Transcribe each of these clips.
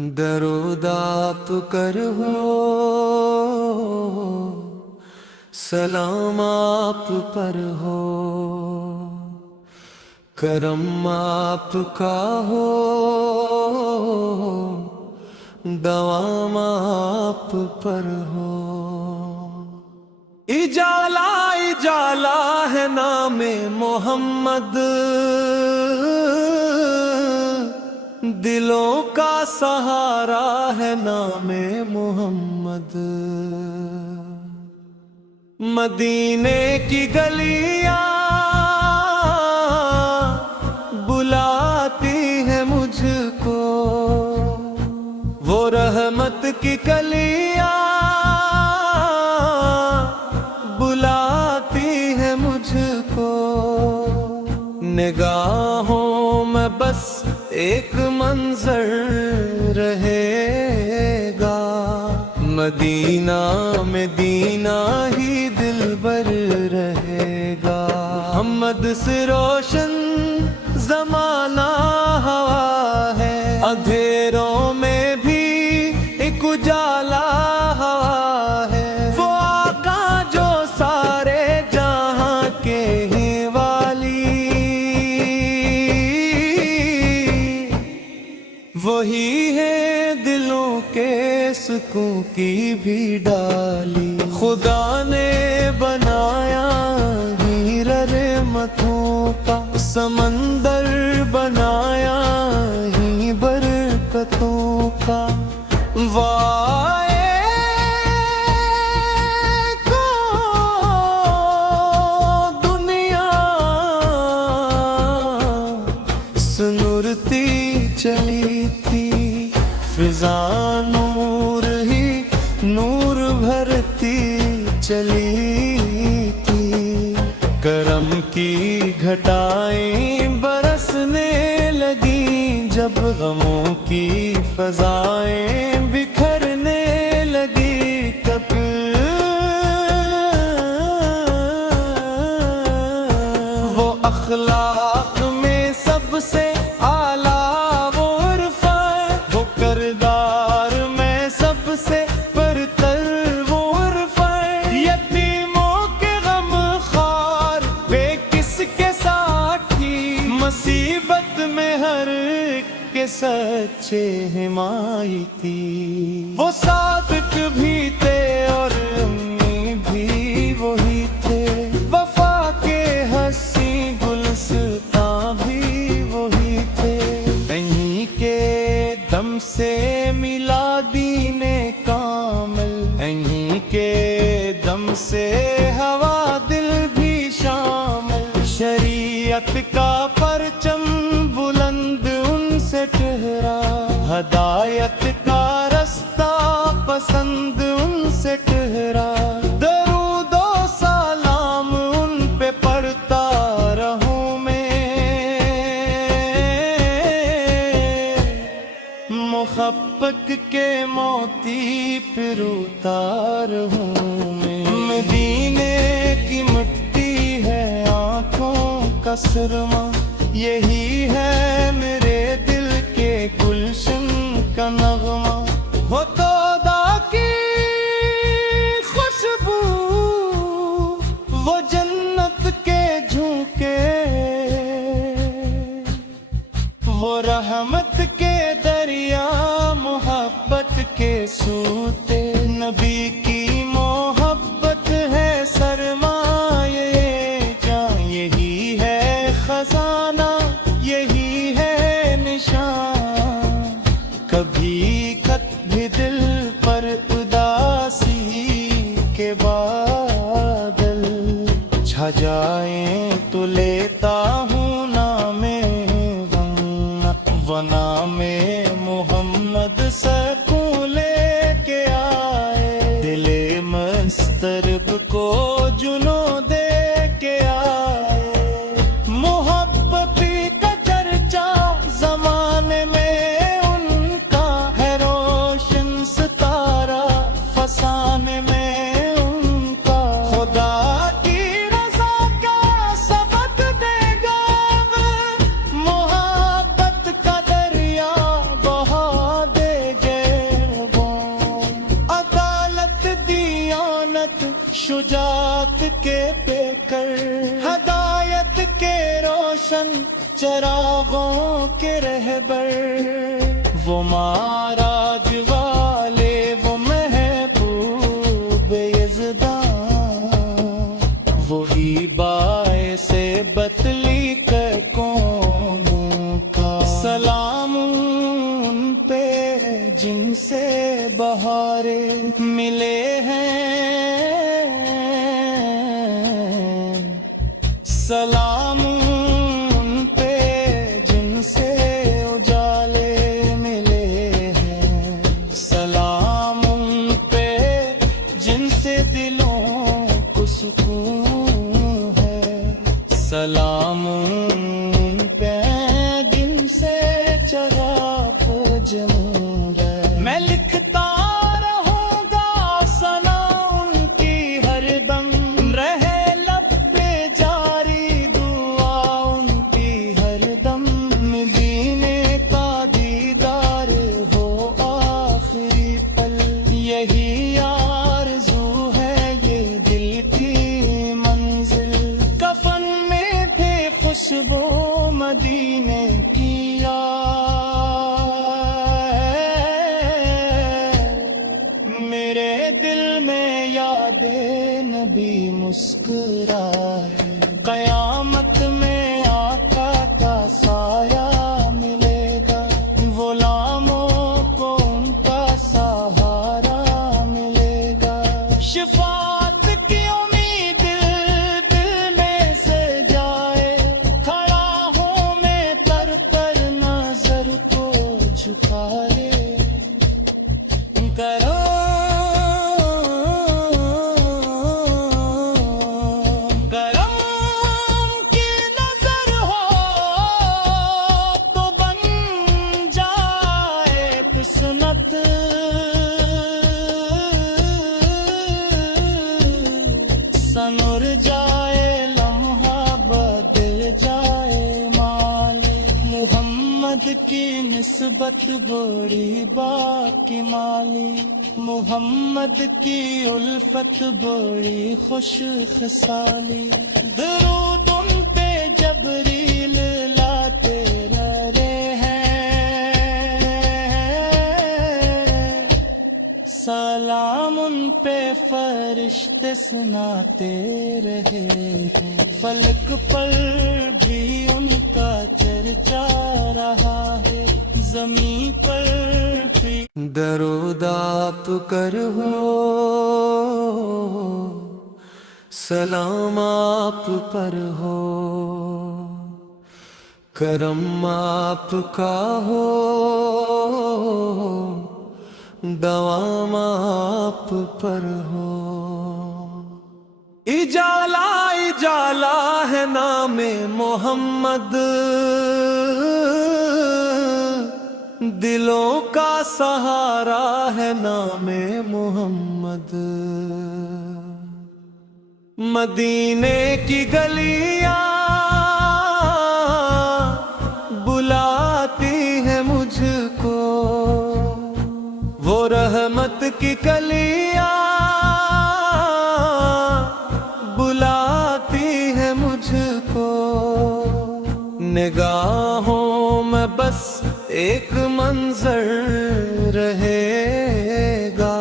درود آپ پر ہو، سلام آپ پر ہو، کرم آپ کا ہو، دوام آپ پر ہو۔ اجالا اجالا ہے نام محمد، دلوں کا سہارا ہے نام محمد۔ مدینے کی گلیاں بلاتی ہیں مجھ کو، وہ رحمت کی کلیاں بلاتی ہیں مجھ کو۔ نگاہوں میں بس ایک منظر رہے گا، مدینہ میں دینہ ہی دلبر رہے گا۔ محمد سے روشن زمانہ ہوا ہے، اندھیروں میں بھی ایک اجالا ہوا ہے۔ وہ آقا جو سارے جہاں کے ہیں والی، وہی ہے دلوں کے سکون کی بھی ڈالی۔ خدا نے بنایا ہی رحمتوں کا سمندر، بنایا ہی برکتوں کا۔ وائے کو دنیا سنورتی چلی تھی، فضا نور ہی نور بھرتی چلی تھی۔ کرم کی گھٹائیں برسنے لگیں، جب غموں کی فضائیں بکھرنے لگی۔ کب وہ اخلاق میں سب سے اعلیٰ وہ عرف ہے، وہ کردار میں سب سے برتر وہ عرف ہے۔ یتیموں کے غم خوار بے کس کے ساتھی، مصیبت میں ہر کے سچے حمایتی۔ وہ صادق بھی تھے اور امی بھی وہی تھے، وفا کے حسین گلستاں بھی وہی تھے۔ انہی کے دم سے ملا دین کامل، انہی کے دم سے ہوا دل بھی شامل۔ شریعت کا پرچم بلند ان سے ٹھہرا، ہدایت کا رستہ پسند ان سے ٹھہرا۔ درود و سلام ان پہ پڑھتا رہوں میں، محبت کے موتی پر اتار ہوں میں۔ مدینے کی مٹی ہے آنکھوں کا سرما، یہی ہے میرے دل کے گلشن کا نغمہ۔ ہو تودا کی خوشبو، وہ جنت کے جھونکے، وہ رحمت کے دریا محبت کے سوتے۔ نبی کی محبت ہے سرمایہ جاں، یہی ہے خزانہ، یہی ہے نشان۔ کبھی خط بھی دل پر اداسی کے بادل چھا جائیں تو لیتا ہوں نام نام محمد سکون لے کے آئے۔ دل مسترب کو جنوں دے کے آئے۔ محبتی کا چرچا زمانے میں ان کا ہے، روشن ستارہ فسانے میں ان کا۔ خدا کی رضا کا سبق دے گا، محبت کا دریا بہا دے کے پہ کر، ہدایت کے روشن چراغوں کے رہبر، وہ معراج والے وہ محبوب یزداں، وہی باعث بتلیک قوموں کا، سلام ان پہ جن سے بہارے ملے ہیں، سلام ان پہ جن سے اجالے ملے ہیں، سلام ان پہ جن سے دلوں کو سکون ہے، سلام ان پہ جن سے چراغ جموں ہے، میں لکھتا رہوں گا ثنا ان کی ہر دم، رہے لب پہ جاری دعا ان کی ہر دم، مدینے کا دیدار ہو آخری پل، یہی آرزو ہے یہ دل کی منزل، کفن میں تھے خوشبو مدینے کی میرے دل میں یاد نبی مسکرائے، قیامت میں آقا کا سایہ ملے گا، غلاموں کو ان کا سہارا ملے گا، شفاعت کی امید دل میں سے جائے، کھڑا ہوں میں تر تر نظر کو جھکائے، کرو سنور جائے لمحہ بدل جائے مال، محمد کی نسبت بڑی باقی مالی، محمد کی الفت بڑی خوش خصالی، درود ان پہ جبریل لاتے رہے ہیں، سلام ان پہ فرشتے سناتے رہے ہیں، فلک پر بھی ان کا چرچا رہا ہے، زمین پر بھی درود آپ کر ہو، سلام آپ پر ہو، کرم آپ کا ہو، دوام آپ پر ہو، اجالا اجالا ہے نام محمد، دلوں کا سہارا ہے نام محمد، مدینے کی گلیاں بلاتی ہیں مجھ کو، وہ رحمت کی کلیاں بلاتی ہیں مجھ کو، نگاہوں میں بس ایک منظر رہے گا،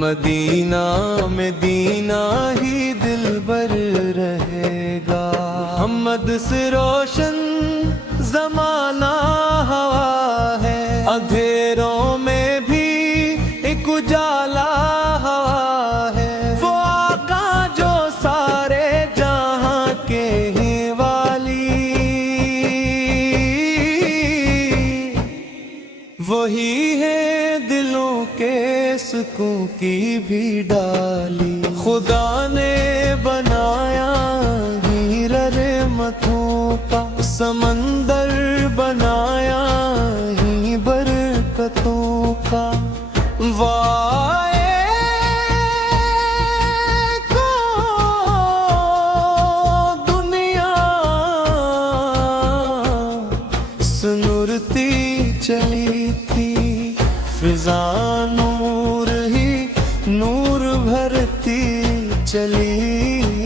مدینہ مدینہ ہی دل بر رہے گا، محمد سے روشن زمانہ ہوا ہے، اندھیروں میں بھی ایک اجالا ہوا ہے، وہ آقا جو سارے جہاں کے ہی والی، وہی ہے دلوں کے سکون کی بھی ڈالی، خدا نے بنایا ہی رحمتوں کا سمندر، بنایا ہی برکتوں کا، وائے کو دنیا سنورتی چلی تھی، فضا نور ہی نور بھرتی چلی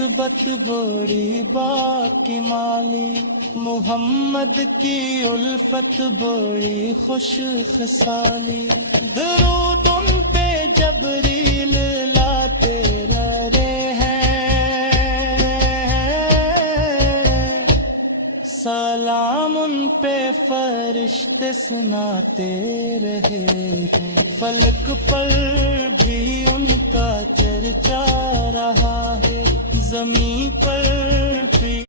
نسبت بڑی باکمالی، محمد کی الفت بڑی خوش خصالی، درود ان پہ جبریل لاتے رہے ہیں، سلام ان پہ فرشتے سناتے رہے ہیں، فلک پر بھی ان کا چرچا رہا ہے، زمین پر بھی